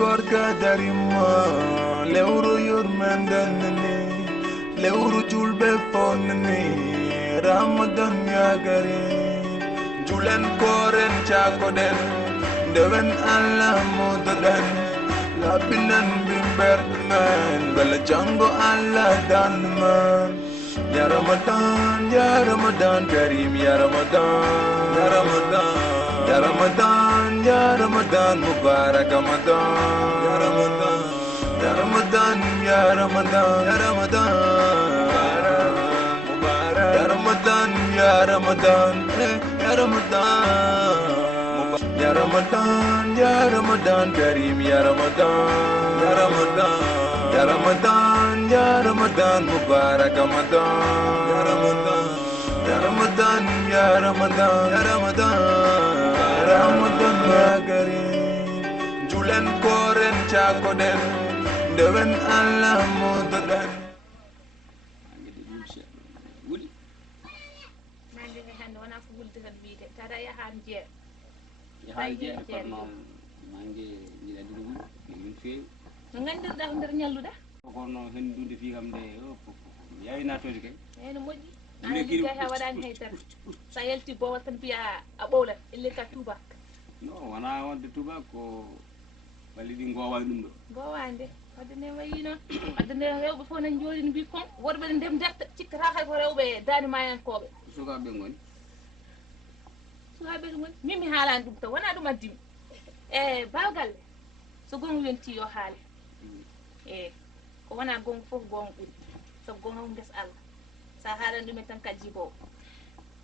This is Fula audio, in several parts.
korka darima lewru yurmandani lewru julbe fonni ramadan yagari julen koren chakoden dewen Allah modadan labinan bimberman bala jango Allah danman ya Ramadan Karim ya Ramadan ya Ramadan ya Ramadan ya Ramadan Mubarak Ramadan ya Ramadan ya Ramadan ya Ramadan ya Ramadan Mubarak ya Ramadan ya Ramadan ya Ramadan ya Ramadan ya Ramadan Karim ya Ramadan ya Ramadan ya Ramadan ya Ramadan Mubarak Ramadan ya Ramadan ya Ramadan ya Ramadan ya Ramadan Ramadan ya Karim julen koren chakoden dewen Allah modadan haalde ko noon mangi ñiɗa ɗum min feewi no gandirɗa ko nder ñalluɗa kono henndude fi kam nde yawi natode kay eyyi no moƴƴi an ligga ha waɗani haydara sa yalti bowal tan mbiya a ɓowlat elle ka tuba non wona wonde tuba ko balli ɗi gowani ɗum ɗo gowani nde wadde nde wayi noon wadde nde rewɓe fof nan jooɗi no mbi kon worɓe ne ndem defta cikkata kay ko rewɓe dani mayankoɓe sukaɓe goni sukaɓe ɗum woni min mi haalani ɗum taw wona ɗum addimi e bawgalle so gonga yonti yo haale e ko wona gonga foof gonga ɓuuri sabu gonga ko guesa Allah sa haalani ɗumen tan ka jibowo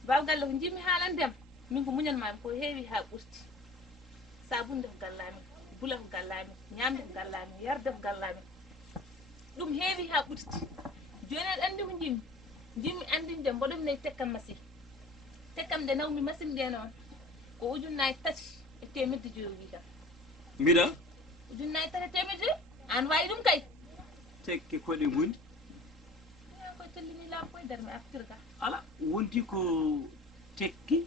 bawgalle ko jimmi haalandema min ko muñanmami ko heewi ha ɓurti sabunde ko gallami bula ko gallami ñamde ko gallami yarde ko gallami ɗum heewi ha ɓurti joni aɗa andi ko jimmi andinde mboɗomi nayi tekkam machine tekkam nde nawmi machine nde noon ko ujunnaje 3 e temedde joyi kam mbiɗa ujunnaje 3 e temedde joyi an wawi ɗum kay tekke koɗe goni ko tellini laam koye darmi aftirga ala wonti ko tekki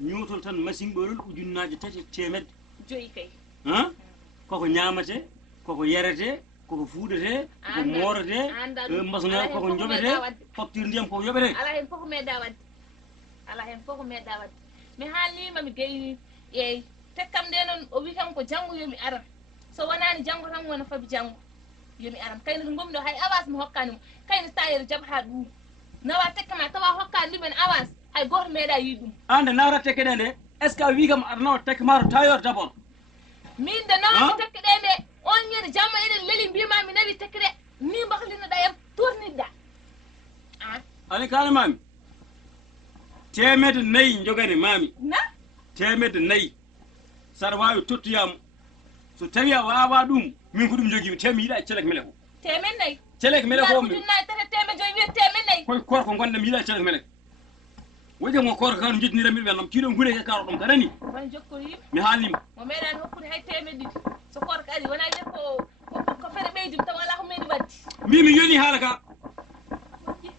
ñootol tan machine ɓorol ujunnaje 3 temedde joyi kay han koko ñamate koko yarete koko fuudete koko moorete mbasonaji koko joɓete facture ndiyam koko yoɓete ala hen fof meeɗa wadde ala hen fof meeɗa wadde mi haalnima mi gayni eyyi tekkam nde noon o wi kam ko janggo yomi aran so wonani janggo tan wona faabi janggo yomi aran kayno to gomɗo hay avance mi hokkanimo kayno tayeru jaɓa ha ɗum nawa tekke ma tawa hokkani ɗumen avance hay goto meeɗa yi ɗum ande nawra tekke ɗe nde est ce que a wi kam aɗa nawa tekke ma to tayor d' abord min de nawati tekke ɗe nde on ñande jamma eɗen leeli mbima mi nawi tekke ɗe ni mbahlinoɗa yam tourniɗɗa an ani kala mami temedde nayyi jogani mami na temedde nayyi saɗa wawi tottoyamo so tawi a wawa ɗum min ko ɗum jogimi te mi yiiɗa celek mele ko temen nayyi celek mele ko ujunnaje 3 temen joyi wiye temen nayyi koye korko gonɗam yiiɗa celek mele woƴe mo korko kano jettiniram ɓiɓe nam kiɗon guure ke karo ɗum tan ani wona jokkori yimɓe mi haalnima mo meeɗani hokkude hay temedde ɗiɗi so korko ari wona wiye ko fere ɓeydim taw ala ko meeɗi wadde mbimi yoni haala ka moƴƴi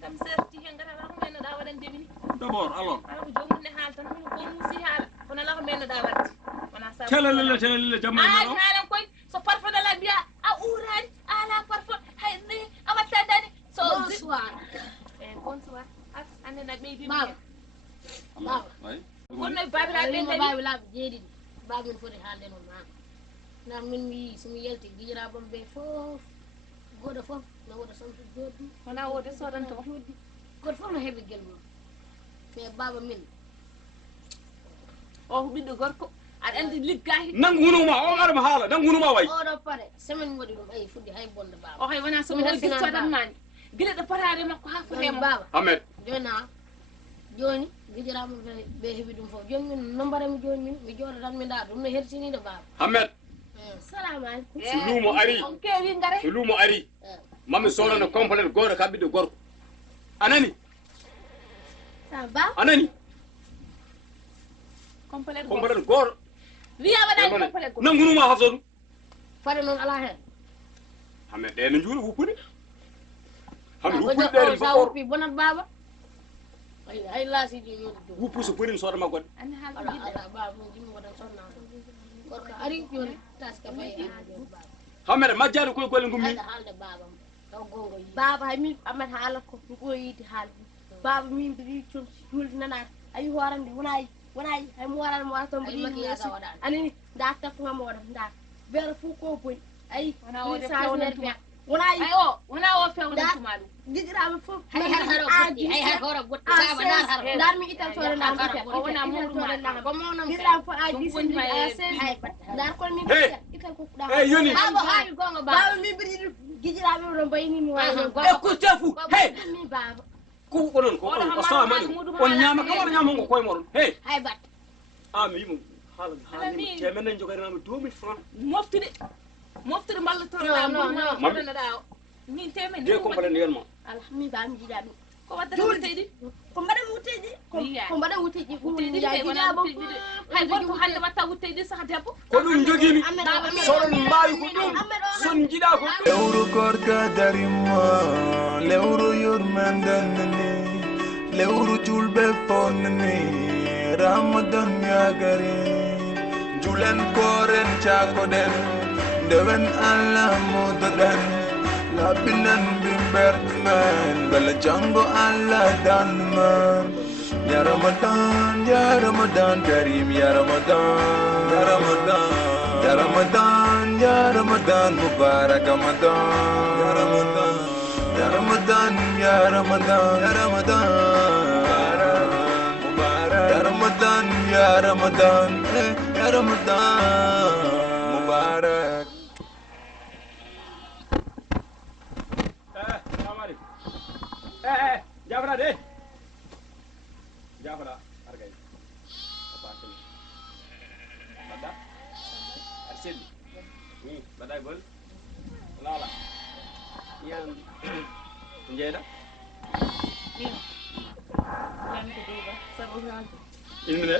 kam serti hen gata ala ko mennoɗa waɗandemi ni d' abord alors ala ko jomum ne haala tan hono ko muusi haala kono ala ko mennoɗa wadde wona sa telelele jamma aji haalan koye so parfum ala mbiya a uurani a ala parfum hay ni a wattandani so bonsoir eyyi bonsoir ande na ɓeydima baba baba gonno babiraɓe ɓe kadi babi laaɓe jeeɗiɗi babin foti haalde noon mama nam min mi yi somi yalti guiƴiraɓam ɓe foof goɗo foof no woɗa samtu jooɗi wona wode sodanto jooɗi goto foof no heeɓi guel mum mais baba min o ko ɓiɗɗo gorko aɗa andi liggahi nangu hunuma on aɗama haala nangu hunuma way oɗo paɗe semaine waɗi ɗum ayi fuɗɗi hay bonde baba o hay wona somi haldi sodanmani guila ɗo potade makko ha fotemo baba amed joni a joni guiƴiraɓe ɓe heeɓi ɗum foof joni min no mbaɗami joni min mi jooɗo tan mi nda ɗum no hertiniɗo baba amed salamu aleykum so luumo ari on keewi ngare so luumo ari mami sohlano compléte goto ka ɓiɗɗo gorko anani baba anani compléte compléte goto wiya waɗani compléte goto nangu hunuma hafsatu fade noon ala hen hamme ɗe no juuri wuppude hamme wuppude ɗeɗen sa fof wuppi bonat baba hay laasiji ñoɗi dow wuppu so ponino sooda ma goɗɗe andi haala ala baba min jimmi waɗan sonna gorko ari joni taska bay hamere majjaaru koy golle ngummi haalde babam taw gongo yi baba hay min amat haala ko mi ɓoyide haala baba min mbiɗi julde nanata ayi horande wonayi hay mo waran mo wata mbiɗi anani nda takkugam oɗam nda beere fof ko boyi ayi wonayi wona o fewnantuma ɗum giƴirama fof hay har horo goɗɗo baba dar mi itan tore ndam o wona muɗuma ko mawnam giƴirama fof a diseni a sesi dar kon min itan kokkuɗa yoni baba haali gonga baba min mbiɗi giƴiraɓe ɗo mbayni mi wawi écoute fou hey mi baba ko onon ko assalamu aleykum on ñaama kam wala ñaama ngo koye moɗon hey hay bat mi yimo haala temen en jogaynama 2000 francs moftude mballotoɗoɗa o min temen de comprendre yen ma alhamdulillah mi jiiɗa ɗum ko waddata wuteji ko mbaɗa wuteji ko mbaɗa wuteji wuteji hay goto hande watta wuteji saka debbo ko ɗum jogimi soɗon mbawi ko ɗum son jiiɗa ko lewru gorka darima lewru yurmendennani lewru julɓe fonnani ramadan yagari julen koren cakoɗen ndewen allah modoɗen laɓinan bimberɗumen bella jango allah danman ya ramadan karim ya ramadan ya ramadan mubarak ramadan ya ramadan mubarak ya ramadan mubarak Jafara de Jafara argay apa kel bada arsel bada bol lala yan njeda yan ko duba sabu ilmine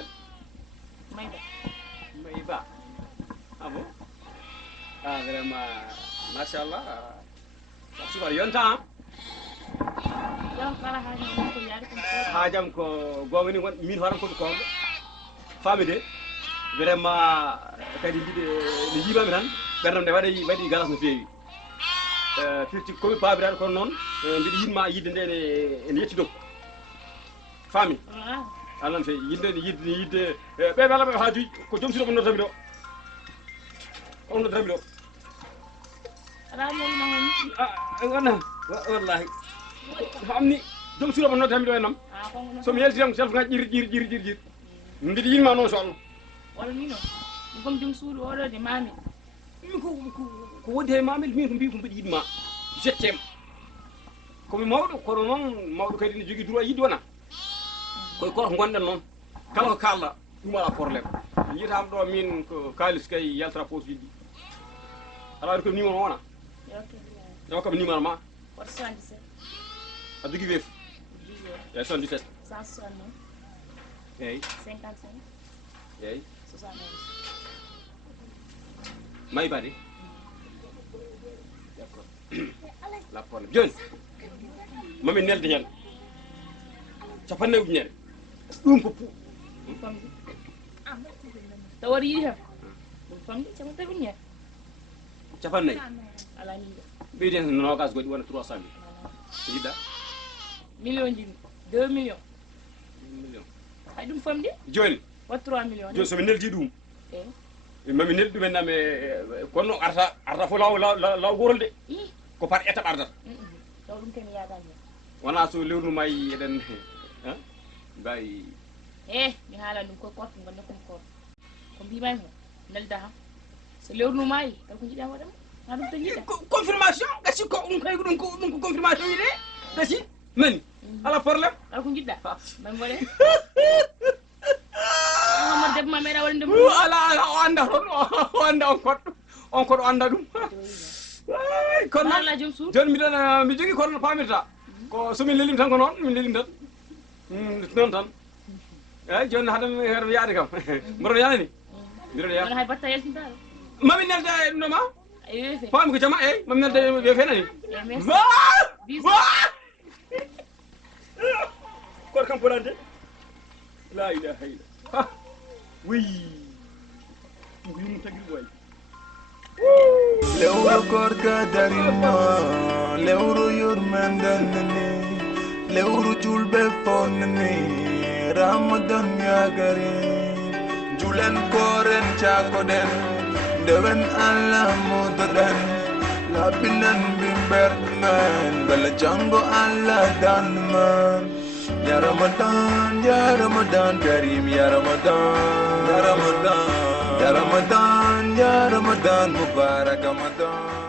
mayba mayba abo vraiment machallah super yonta haajam ko gonga ni won min horam ko korɗo famide vraiment kadi jiɗe ne jiimami tan ɓerdam nde waɗi galas no feewi firti komi babiraɗo kono noon mbiɗa yinma yidde nde ene yetti dow faami alan fe yidde ɓe welaɓe haajuji ko joom suuɗo mo noddami ɗo on noddami ɗo wona wallahi amni joom suuɗo mo noddami ɗo enam somi yaltiram ko téléphone ngaji ƴiri mbiɗa yinma noon so allah wala ni noon ɗum comme joom suudu oɗo de mami ko woni he mamel min ko mbi ko mbiɗa yidma jettema komi mawɗo kono noon mawɗo kadi ne jogui droit yidde wona koye koto gonɗen noon kala ko kalɗa ɗum ala probléme yitama ɗo min ko kalis kay yaltata poche jiɗɗi ala waɗi koye numéro wona yaw kam numéro ma woto 77 a jogui weef eyyi 77 169 eyyi 55 eyyi 71 mayi bade d' accord la probléme joni mami nelde hen capannayyi ujunere ɗum ko famdi tawar yiɗi hen ɗum famdi cama taɓinñere capannayyi ala miɗo ɓeydi hen nogas goɗɗi wona 300 mille ko jiɗɗa million jimi 2 millions million hay ɗum famdi joni wat 3 millions joni somi neldi ɗum eyi mami neldi ɗumen nami kono arta fof law gorol de ko par étape ardata taw ɗum kene yadani hen wona so lewru mayi eɗen mbawi mi haalan ɗum koye korko gonne komi korko ko mbimami o nelda ham so lewru mayi taw ko jiiɗa waɗama ha ɗum tan jiiɗa confirmation gasi ko ɗum kay ɗum ko confirmation yiɗe gasi nani ala probléme ala ko jiɗɗa mami waɗe Mamadou debbo ma meeɗa waɗa ndem ala o anda toon o anda on koɗo anda ɗum kono ala joom suudu joni mi jogui kono no pamirta ko somin lelim tan ko noon min lelim tan noon tan eyyi joni haɗa heeɗo yaade kam mboɗon yanani mbiɗon yaade wona hay batta yaltintaɗo mami nelde e ɗum ɗo ma e weefe faami ko jama eyyi mami nelde weefe nani merci koto kam bonande la ilaha illa oui ñu tagir boy lewru koor ga darima lewru yurmandani lewru julbe fonni ramadan yagare julen koren chakoden dewen Allah modadan labinan bimber man bala jango Allah dan man ya Ramadan karim ya Ramadan ya Ramadan ya Ramadan mubarak Ramadan